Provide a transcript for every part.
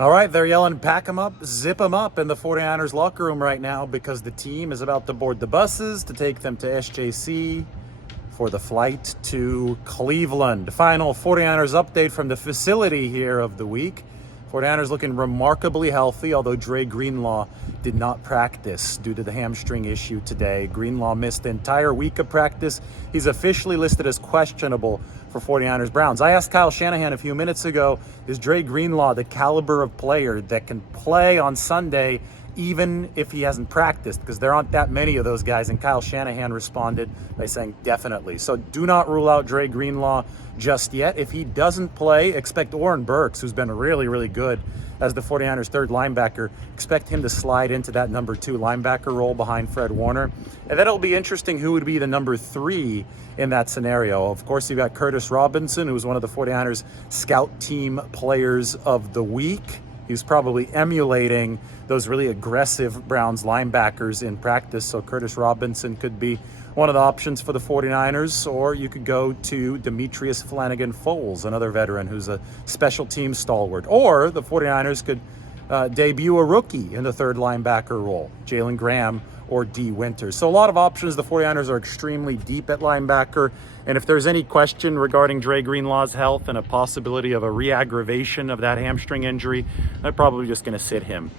All right, they're yelling, pack them up, zip them up in the 49ers locker room right now because the team is about to board the buses to take them to SJC for the flight to Cleveland. Final 49ers update from the facility here of the week. 49ers looking remarkably healthy, although Dre Greenlaw did not practice due to the hamstring issue today. Greenlaw missed the entire week of practice. He's officially listed as questionable for 49ers Browns. I asked Kyle Shanahan a few minutes ago, is Dre Greenlaw the caliber of player that can play on Sunday even if he hasn't practiced? Because there aren't that many of those guys. And Kyle Shanahan responded by saying definitely. So do not rule out Dre Greenlaw just yet. If he doesn't play, expect Oren Burks, who's been really, really good as the 49ers third linebacker, expect him to slide into that number 2 linebacker role behind Fred Warner. And then it'll be interesting who would be the number 3 in that scenario. Of course, you've got Curtis Robinson, who was one of the 49ers scout team players of the week. He's probably emulating those really aggressive Browns linebackers in practice. So Curtis Robinson could be one of the options for the 49ers, or you could go to Demetrius Flanagan-Foles, another veteran who's a special team stalwart. Or the 49ers could debut a rookie in the third linebacker role, Jalen Graham or D. Winters. So a lot of options. The 49ers are extremely deep at linebacker. And if there's any question regarding Dre Greenlaw's health and a possibility of a re-aggravation of that hamstring injury, they're probably just going to sit him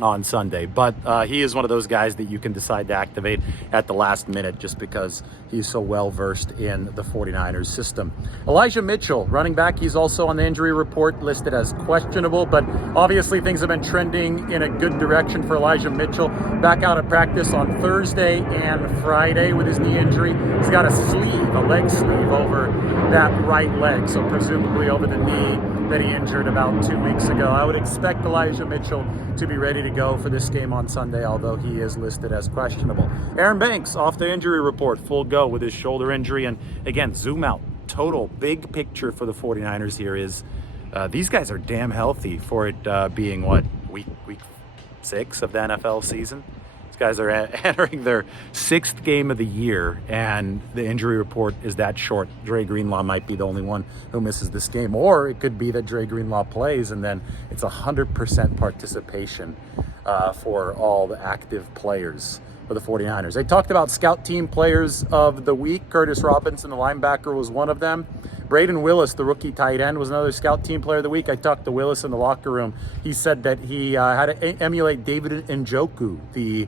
on Sunday. But he is one of those guys that you can decide to activate at the last minute just because he's so well versed in the 49ers system. Elijah Mitchell, running back, he's also on the injury report listed as questionable, but obviously things have been trending in a good direction for Elijah Mitchell. Back out of practice on Thursday and Friday with his knee injury. He's got a leg sleeve over that right leg, so presumably over the knee that he injured about 2 weeks ago. I would expect Elijah Mitchell to be ready to go for this game on Sunday, although he is listed as questionable. Aaron Banks off the injury report, full go with his shoulder injury. And again, zoom out, total big picture for the 49ers here is these guys are damn healthy for it being week 6 of the NFL season. Guys are entering their 6th game of the year, and the injury report is that short. Dre Greenlaw might be the only one who misses this game, or it could be that Dre Greenlaw plays and then it's 100% participation for all the active players for the 49ers. They talked about scout team players of the week. Curtis Robinson, the linebacker, was one of them. Braden Willis, the rookie tight end, was another scout team player of the week. I talked to Willis in the locker room. He said that he had to emulate David Njoku, the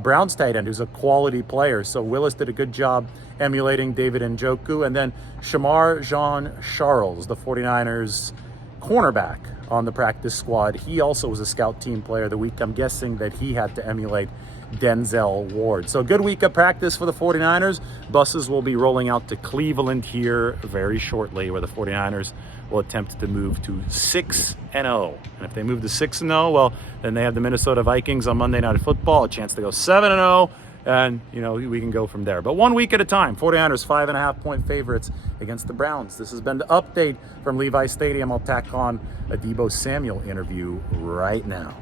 Browns tight end, who's a quality player. So Willis did a good job emulating David Njoku. And then Shamar Jean-Charles, the 49ers cornerback on the practice squad, he also was a scout team player of the week. I'm guessing that he had to emulate Denzel Ward. So good week of practice for the 49ers. Buses will be rolling out to Cleveland here very shortly, where the 49ers will attempt to move to 6-0. And if they move to 6-0, well, then they have the Minnesota Vikings on Monday Night Football, a chance to go 7-0, and, we can go from there. But 1 week at a time. 49ers 5.5-point favorites against the Browns. This has been the update from Levi Stadium. I'll tack on a Deebo Samuel interview right now.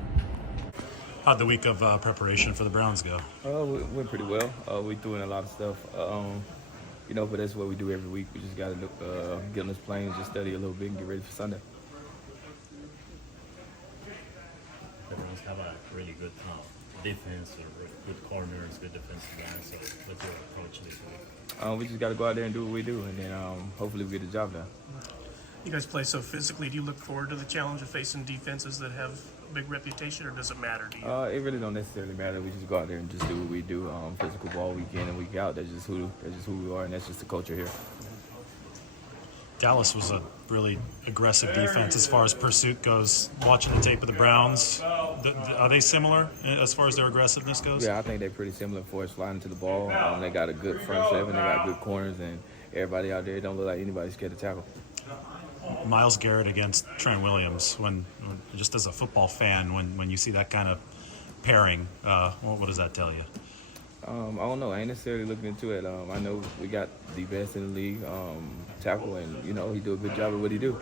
How'd the week of preparation for the Browns go? We went pretty well. We're doing a lot of stuff, but that's what we do every week. We just got to get on this plane and just study a little bit and get ready for Sunday. The Browns have a really good defense, good corners, good defensive line. So what's your approach this week? We just got to go out there and do what we do, and then hopefully we get the job done. You guys play so physically. Do you look forward to the challenge of facing defenses that have a big reputation, or does it matter to you? It really don't necessarily matter. We just go out there and just do what we do. Physical ball week in and week out. That's just who we are, and that's just the culture here. Dallas was a really aggressive defense as far as pursuit goes. Watching the tape of the Browns, are they similar as far as their aggressiveness goes? Yeah, I think they're pretty similar for us flying to the ball. They got a good front seven. They got good corners, and everybody out there don't look like anybody's scared to tackle. Myles Garrett against Trent Williams. When just as a football fan, when you see that kind of pairing, what does that tell you? I don't know. I ain't necessarily looking into it. I know we got the best in the league tackle, and he do a good job at what he do.